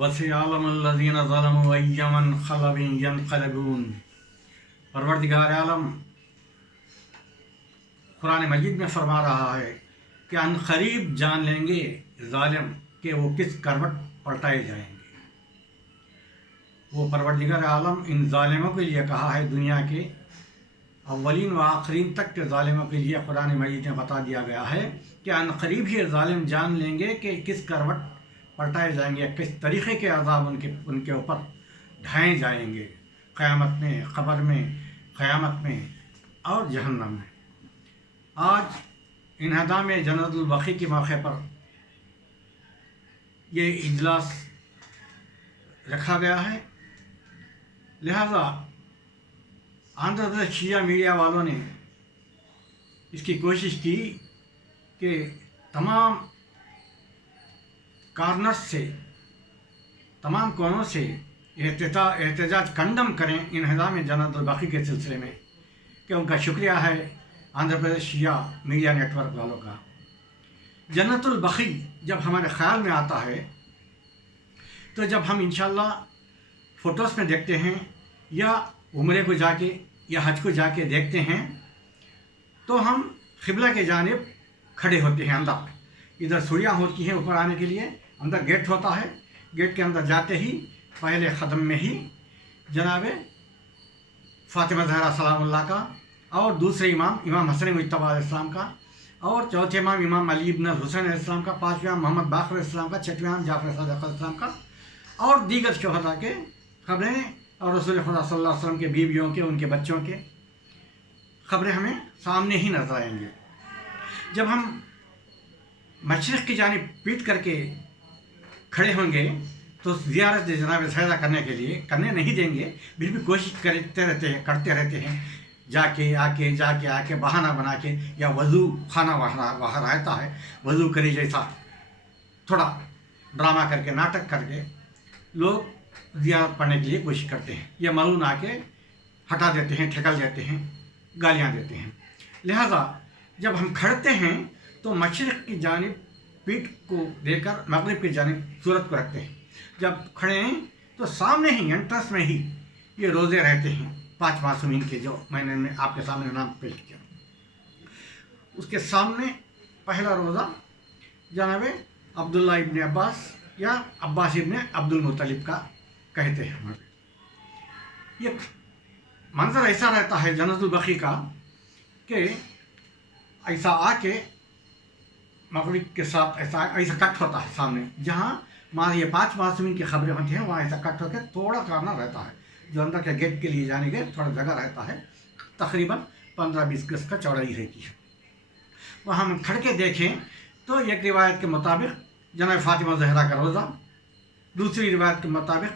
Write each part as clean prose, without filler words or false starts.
वसियालम अल्लज़ीना ज़लमू अय्यमन क़लबिन यनक़लिबून। परवरदिगार आलम कुरान मजीद में फरमा रहा है कि अनक़रीब जान लेंगे ज़ालिम कि वो किस करवट पलटाए जाएंगे। वो परवरदिगार आलम इन ज़ालिमों के लिए कहा है, दुनिया के अव्वलीन व आखरीन तक के ज़ालिमों के लिए कुरान मजीद में बता दिया गया है कि अनक़रीब ही ज़ालिम जान लेंगे कि किस करवट पलटाए जाएंगे, किस तरीक़े के अज़ाब उनके ऊपर ढाए जाएंगे, क़यामत में, क़ब्र में, क़यामत में और जहन्नम में। आज इन्हदाम जन्नतुल बक़ी के मौके पर ये इजलास रखा गया है। लिहाजा आंध्र प्रदेश शिया मीडिया वालों ने इसकी कोशिश की कि तमाम कार्नर्स से, तमाम कोनों से एहतजाज कंडम करें इन्हदाम जन्नतुल बक़ी के सिलसिले में, कि उनका शुक्रिया है आंध्र प्रदेश शिया मीडिया नेटवर्क वालों का। जन्नतुल बक़ी जब हमारे ख़्याल में आता है तो जब हम इंशाअल्लाह फ़ोटोज़ में देखते हैं या उम्रे को जाके या हज को जाके देखते हैं तो हम क़िबला के जानिब खड़े होते हैं। अंदर इधर सूर्या होती है ऊपर आने के लिए, अंदर गेट होता है। गेट के अंदर जाते ही पहले क़दम में ही जनाब फ़ातिमा ज़हरा सलामुल्लाह का और दूसरे इमाम हसन मुज्तबा अलैहिस्सलाम का और चौथे इमाम अली इब्न हुसैन अलैहिस्सलाम का, पाँचवें मोहम्मद बाक़र अलैहिस्सलाम का, छठवें जाफ़र सादिक़ अलैहिस्सलाम का और दीगर शुहदा के ख़बरें और रसूल खुदा सल्लल्लाहु अलैहि वसल्लम के बीवियों के, उनके बच्चों के ख़बरें हमें सामने ही नजर आएंगे। जब हम मशरिक़ की जानिब पीट करके खड़े होंगे तो ज़ियारत जनाब सैदा करने के लिए करने नहीं देंगे, फिर भी कोशिश करते रहते हैं जाके आके बहाना बना के, या वज़ू खाना वहाँ रहता है, वज़ू करे जैसा थोड़ा ड्रामा करके, नाटक करके लोग ज़ियारत पढ़ने के लिए कोशिश करते हैं, या मलून आके हटा देते हैं, ठेकल देते हैं, गालियाँ देते हैं। लिहाजा जब हम खड़ते हैं तो मशरिक़ की जानिब पीठ को देकर मगरिब की जानिब सूरत को रखते हैं। जब खड़े हैं तो सामने ही एंट्रेंस में ही ये रोज़े रहते हैं 5 मासूमीन के, जो मैंने आपके सामने नाम पेश किया। उसके सामने पहला रोज़ा जनाब अब्दुल्ला इब्न अब्बास या अब्बास इब्न अब्दुल मुत्तलिब का कहते हैं हमारे। ये मंजर ऐसा रहता है जन्नतुल बक़ी का कि ऐसा आके मगरिब के साथ ऐसा कट होता है सामने, जहाँ ये 5 मासूमीन की ख़बरें होती हैं, वहाँ ऐसा कट होकर थोड़ा करना रहता है, जो अंदर के गेट के लिए जाने के थोड़ा जगह रहता है, तकरीबन 15-20 गज का चौड़ाई रहती है। वहाँ हम खड़ के देखें तो एक रिवायत के मुताबिक जनाब फ़ातिमा ज़हरा का रोज़ा, दूसरी रिवायत के मुताबिक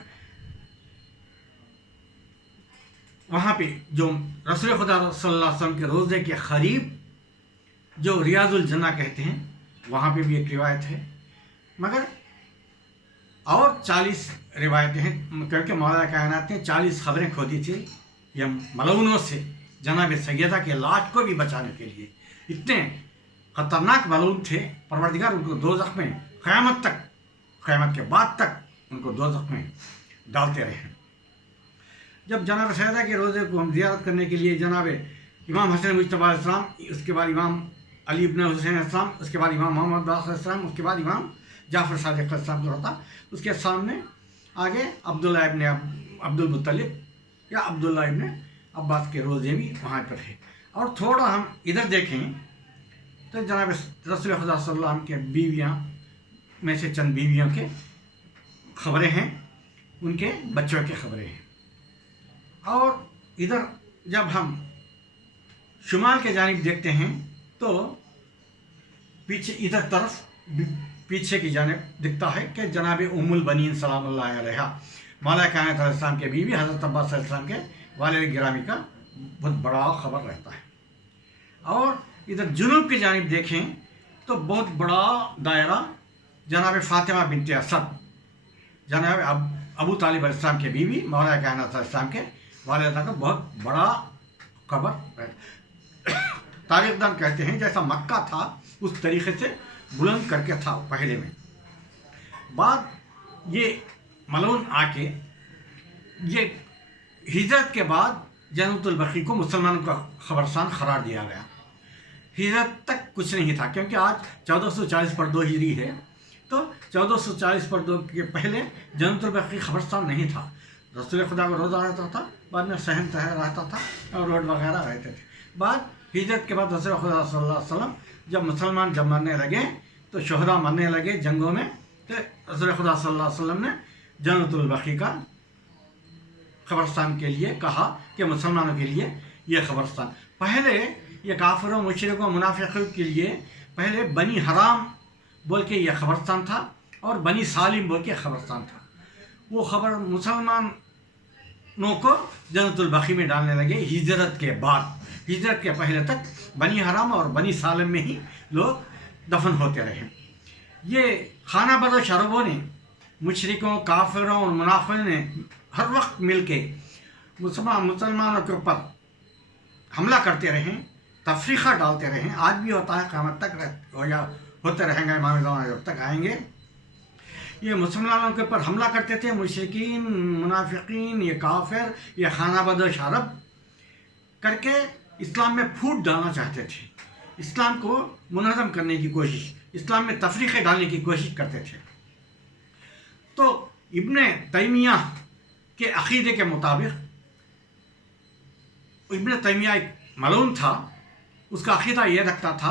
वहाँ पे जो रसूल खुदा सल्लल्लाहु अलैहि वसल्लम के रोज़े के क़रीब जो रियाज़ुल जन्ना कहते हैं, वहाँ पे भी एक रिवायत है। मगर और 40 रिवायतें हैं, क्योंकि मौला कायनात ने 40 ख़बरें खोदी थी या मलऊनों से जनाब सैयदा के लाश को भी बचाने के लिए। इतने ख़तरनाक मलऊन थे, परवरदिगार उनको दोज़ख में क़यामत के बाद तक उनको दोज़ख में डालते रहे। जब जनाब सैयदा के रोज़े को हम ज़ियारत करने के लिए जनाब इमाम हसन मुज्तबा अलैहिस्सलाम, उसके बाद इमाम अली इब्न हुसैन अलैहिस्सलाम, उसके बाद इमाम मोहम्मद बाक़र अलैहिस्सलाम, उसके बाद इमाम जाफ़र सादिक़ अलैहिस्सलाम जो होता, उसके सामने आगे अब्दुल्ला इब्न अब्दुल मुत्तलिब या अब्दुल्ला इब्न अब्बास के रोज़े भी वहाँ पर है। और थोड़ा हम इधर देखें तो जनाब रसूल खुदा सल्लल्लाहु अलैहि वसल्लम के बीवियाँ में से चंद बीवियों के ख़बरें हैं, उनके बच्चों की ख़बरें हैं। और इधर जब हम शुमाल के जानिब देखते हैं तो पीछे इधर तरफ पीछे की जानिब दिखता है कि जनाब उम्मुल बनीन सलामुल्लाह अलैहा मौला कायनात अलैहिस्सलाम के बीवी हज़रत अब्बास अलैहिस्सलाम के वालिद गिरामी का बहुत बड़ा ख़बर रहता है। और इधर जुनूब की जानिब देखें तो बहुत बड़ा दायरा जनाब फ़ातिमा बिन्त असद, जनाब अबू तालिब अलैहिस्सलाम के बीवी मौला कायनात अलैहिस्सलाम के वालिदा का बहुत बड़ा ख़बर है। तारीख़दान कहते हैं जैसा मक्का था उस तरीक़े से बुलंद करके था पहले में। बाद ये मलऊन आके ये हिजरत के बाद जन्नतुल बकी को मुसलमानों का खबरस्तान करार दिया गया। हिजरत तक कुछ नहीं था, क्योंकि आज 1440 पर 2 हिजरी है, तो 1440 पर 2 के पहले जन्नतुल बकी खबरस्तान नहीं था। रसूल खुदा का रोज़ा रहता था, बाद में सहन तह रहता था और रोड वगैरह रहते थे। बाद हिजरत के बाद रसूल खुदा सल्लल्लाहु अलैहि वसल्लम जब मुसलमान जब मरने लगे, तो शोहदा मरने लगे जंगों में, तो रसूल खुदा सल्लल्लाहु अलैहि वसल्लम ने जन्नतुल बकी का खबरस्तान के लिए कहा कि मुसलमानों के लिए यह खबरस्तान, पहले ये काफिरों मुशरिकों मुनाफिकों के लिए पहले बनी हराम बोल के यह खबरस्तान था और बनी सालिम बोल के खबरस्तान था। वो खबर मुसलमानों को जन्नतुल बकी में डालने लगे हिजरत के बाद। हिजरत के पहले तक बनी हराम और बनी सालिम में ही लोग दफन होते रहे। ये खाना बदोश अरबों ने, मुशरिकों काफिरों और मुनाफिकों ने हर वक्त मिल के मुसलमानों के ऊपर हमला करते रहें, तफरीक़ा डालते रहें। आज भी होता है, क़यामत तक या होते रहेंगे, इमाम ज़मान जब तक आएंगे। ये मुसलमानों के ऊपर हमला करते थे मुशरिकीन, मुनाफिकीन, ये काफिर, ये खाना बदोश अरब करके इस्लाम में फूट डालना चाहते थे, इस्लाम को मुनहदम करने की कोशिश, इस्लाम में तफरीक़े डालने की कोशिश करते थे। तो इब्ने तैमिया के अक़ीदे के मुताबिक, इब्ने तैमिया एक मलऊन था, उसका अक़ीदा ये रखता था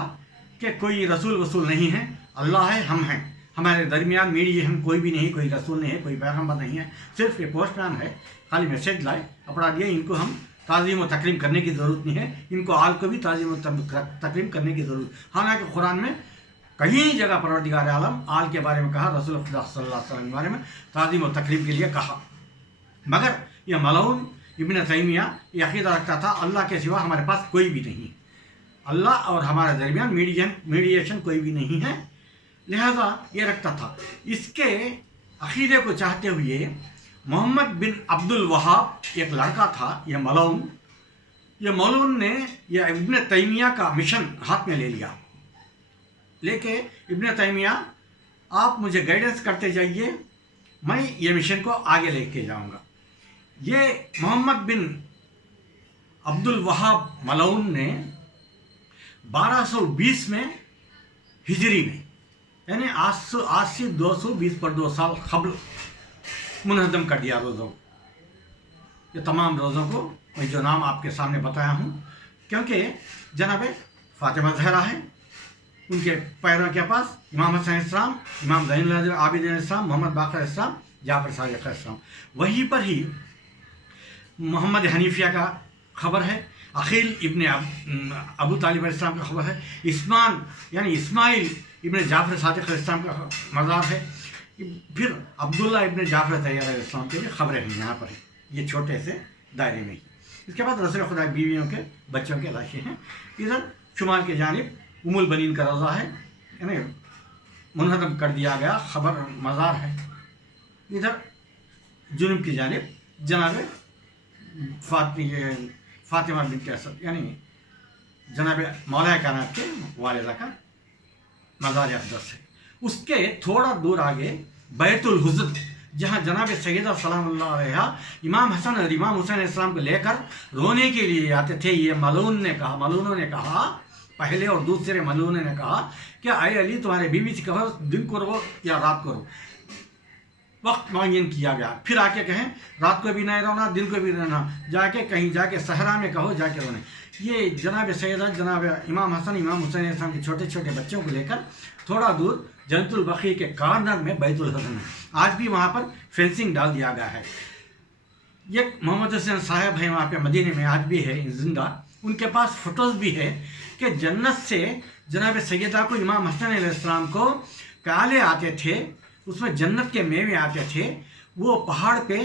कि कोई रसूल वसूल नहीं है, अल्लाह है, हम हैं, हमारे दरमियान मीडिएशन कोई भी नहीं, कोई रसूल नहीं है, कोई पैगम्बर नहीं है, सिर्फ ये पोस्टमैन है, खाली मैसेज लाए अपना दिए। इनको हम ताज़ीम व तकरीम करने की ज़रूरत नहीं है, इनको आल को भी ताज़ीम व तकरीम करने की ज़रूरत। हालांकि कुरान में कहीं जगह परवरदिगार आलम आल के बारे में कहा, रसूल खुदा सल्लल्लाहु अलैहि वसल्लम के बारे में ताज़ीम व तकरीम के लिए कहा। मगर यह मलऊन इब्ने तैमिया ये अक़ीदा रखता था अल्लाह के सिवा हमारे पास कोई भी नहीं, अल्लाह और हमारे दरमियान मीडिएशन कोई भी नहीं है, लिहाजा ये रखता था। इसके अक़ीदे को चाहते हुए मोहम्मद बिन अब्दुल वहाब एक लड़का था, यह मलऊन ने यह इब्ने तैमिया का मिशन हाथ में ले लिया। लेके इब्ने तैमिया आप मुझे गाइडेंस करते जाइए, मैं ये मिशन को आगे लेके जाऊंगा। ये मोहम्मद बिन अब्दुल वहाब मलऊन ने 1220 में हिजरी में, यानी आज से 220 पर 2 साल कबल मुनहदम कर दिया रोज़ों। ये तमाम रोज़ों को मैं जो नाम आपके सामने बताया हूँ, क्योंकि जनाब फातिमा ज़हरा है, उनके पैरों के पास इमाम हसन इस्लाम, इमाम ज़ैनुल आबिदीन इस्लाम, मोहम्मद बाक़र इस्लाम, जाफ़र सादिक़ इस्लाम, वहीं पर ही मोहम्मद हनीफिया का खबर है, अखील इब्ने अबू तालिब इस्लाम का खबर है, इस्माइल इब्ने जाफ़र सादिक़ इस्लाम का मज़ार है, फिर अब्दुल्ला इब्ने जाफ़र तैयार इस्लाम के भी खबरें हैं यहाँ पर, ये छोटे से दायरे में ही। इसके बाद रसूल खुदा बीवियों के बच्चों के लाशें हैं। इधर शुमाल के जानिब उमुल बनीन का रज़ा है, यानी मुनहदम कर दिया गया खबर मज़ार है। इधर जुनूब की जानिब जनाब फातिमा बिन्त असद, यानी जनाब मौला कायनात के वालिदा का मज़ार अक़दस है। उसके थोड़ा दूर आगे बैतुल हुज़्र, जहाँ जनाब सैयदा सलामुल्लाह अलैहा इमाम हसन और इमाम हुसैन इस्लाम को लेकर रोने के लिए आते थे। ये मलऊनों ने कहा, पहले और दूसरे मलऊनों ने कहा कि आए अली तुम्हारे बीवी से कहो दिन को रहो या रात को रहो, वक्त मुअय्यन किया गया। फिर आके कहें रात को भी नहीं रोना, दिन को भी रहना, जाके कहीं जाके सहरा में कहो जाके रोने। ये जनाब सैयदा जनाब इमाम हसन इमाम हुसैन इस्लाम के छोटे छोटे बच्चों को लेकर थोड़ा दूर जन्नतुल बकी के कॉर्नर में बैतुल हसन है, आज भी वहाँ पर फेंसिंग डाल दिया गया है। ये मोहम्मद हुसैन साहब हैं वहाँ पे मदीने में, आज भी है जिंदा, उनके पास फ़ोटोज़ भी है कि जन्नत से जनाब सैयदा को इमाम हसन अलैहिस्सलाम को प्याले आते थे, उसमें जन्नत के मेवे आते थे, वो पहाड़ पे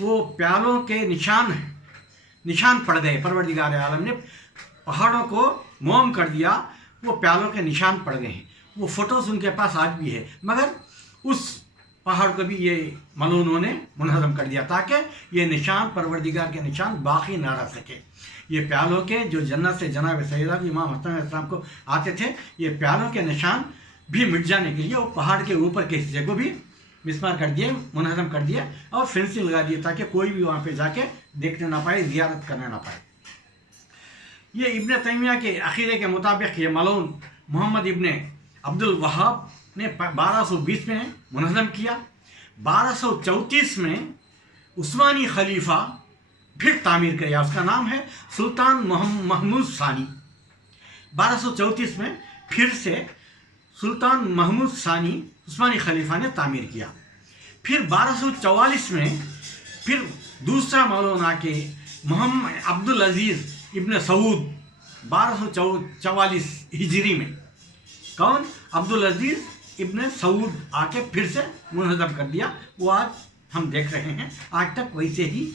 वो प्यालों के निशान पड़ गए। परवरदिगार आलम ने पहाड़ों को मोम कर दिया, वो प्यालों के निशान पड़ गए हैं। वो फ़ोटोज़ उनके पास आज भी है, मगर उस पहाड़ को भी ये मलऊनों ने मुनहदम कर दिया ताकि ये निशान परवरदिगार के निशान बाकी ना रह सके। ये प्यालों के जो जन्नत से जनाब सैयदा इमाम हसन इस्लाम को आते थे, ये प्यालों के निशान भी मिट जाने के लिए वो पहाड़ के ऊपर के हिस्से को भी مسمار کر دیے, منہدم کر دیا اور فینسنگ لگا دیے تاکہ کوئی بھی وہاں پہ جا کے دیکھنے نہ پائے, زیارت کرنے نہ پائے. یہ ابن تیمیہ کے عقیدے کے مطابق یہ ملعون محمد ابن عبد الوہاب نے 1220 میں منہدم کیا. 1234 میں عثمانی خلیفہ پھر تعمیر کیا, اس کا نام ہے سلطان محمود ثانی. 1234 میں پھر سے سلطان محمود ثانی عثمانی خلیفہ نے تعمیر کیا. پھر 1244 میں پھر دوسرا ملعون آ کے محمد عبدالعزیز ابن سعود 1244 ہجری میں, کون؟ عبدالعزیز ابن سعود آ کے پھر سے منہدم کر دیا. وہ آج ہم دیکھ رہے ہیں, آج تک ویسے ہی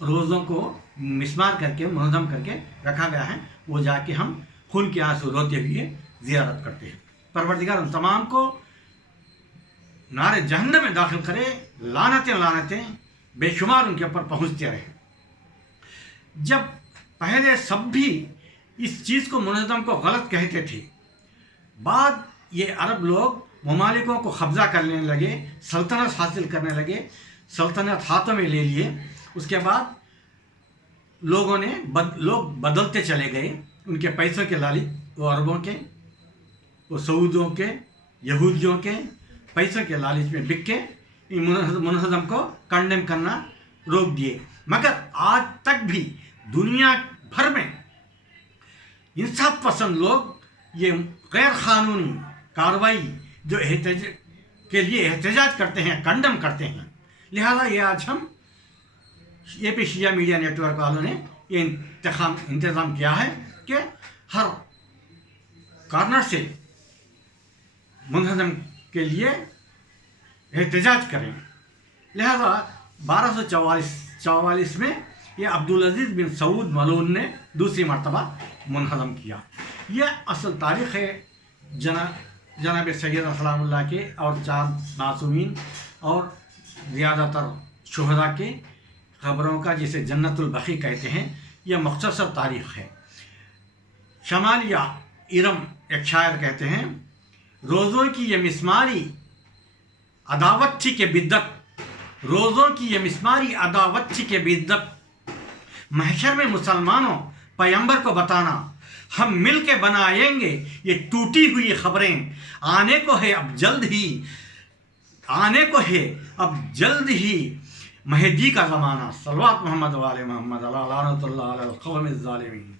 روزوں کو مسمار کر کے منہدم کر کے رکھا گیا ہے. وہ جا کے ہم خون کے آنسو روتے ہوئے زیارت کرتے ہیں. پروردگار ان تمام کو نار جہنم میں داخل کرے, لعنتیں لعنتیں بے شمار ان کے اوپر پہنچتے رہے. جب پہلے سب بھی اس چیز کو منہدم کو غلط کہتے تھے, بعد یہ عرب لوگ ممالکوں کو قبضہ کرنے لگے, سلطنت حاصل کرنے لگے, سلطنت ہاتھوں میں لے لیے. اس کے بعد لوگوں نے لوگ بدلتے چلے گئے, ان کے پیسوں کے لالچ, وہ عربوں کے, وہ سعودوں کے, یہودیوں کے پیسوں کے لالچ میں بک کے منہدم کو کنڈیم کرنا روک دیے. مگر آج تک بھی دنیا بھر میں انصاف پسند لوگ یہ غیر قانونی کارروائی جو کے لیے احتجاج کرتے ہیں, کنڈم کرتے ہیں. لہذا یہ آج ہم AP شیعہ میڈیا نیٹ ورک والوں نے یہ انتظام کیا ہے کہ ہر کارنر سے منہدم کے لیے احتجاج کریں. لہذا 1244 میں یہ عبدالعزیز بن سعود ملعون نے دوسری مرتبہ منہدم کیا. یہ اصل تاریخ ہے جناب سید سلام اللہ کے اور 4 معصومین اور زیادہ تر شہداء کے قبروں کا, جسے جنت البقیع کہتے ہیں. یہ مختصر تاریخ ہے. شمالیہ ارم ایک شاعر کہتے ہیں, روزوں کی یہ مسماری عداوت تھی کہ بدت, روزوں کی یہ مسماری عداوت تھی کہ بدت, محشر میں مسلمانوں پیغمبر کو بتانا, ہم مل کے بنائیں گے یہ ٹوٹی ہوئی خبریں, آنے کو ہے اب جلد ہی, آنے کو ہے اب جلد ہی مہدی کا زمانہ. صلوات محمد و آل محمد, لعنت اللہ علی القوم الظالمین.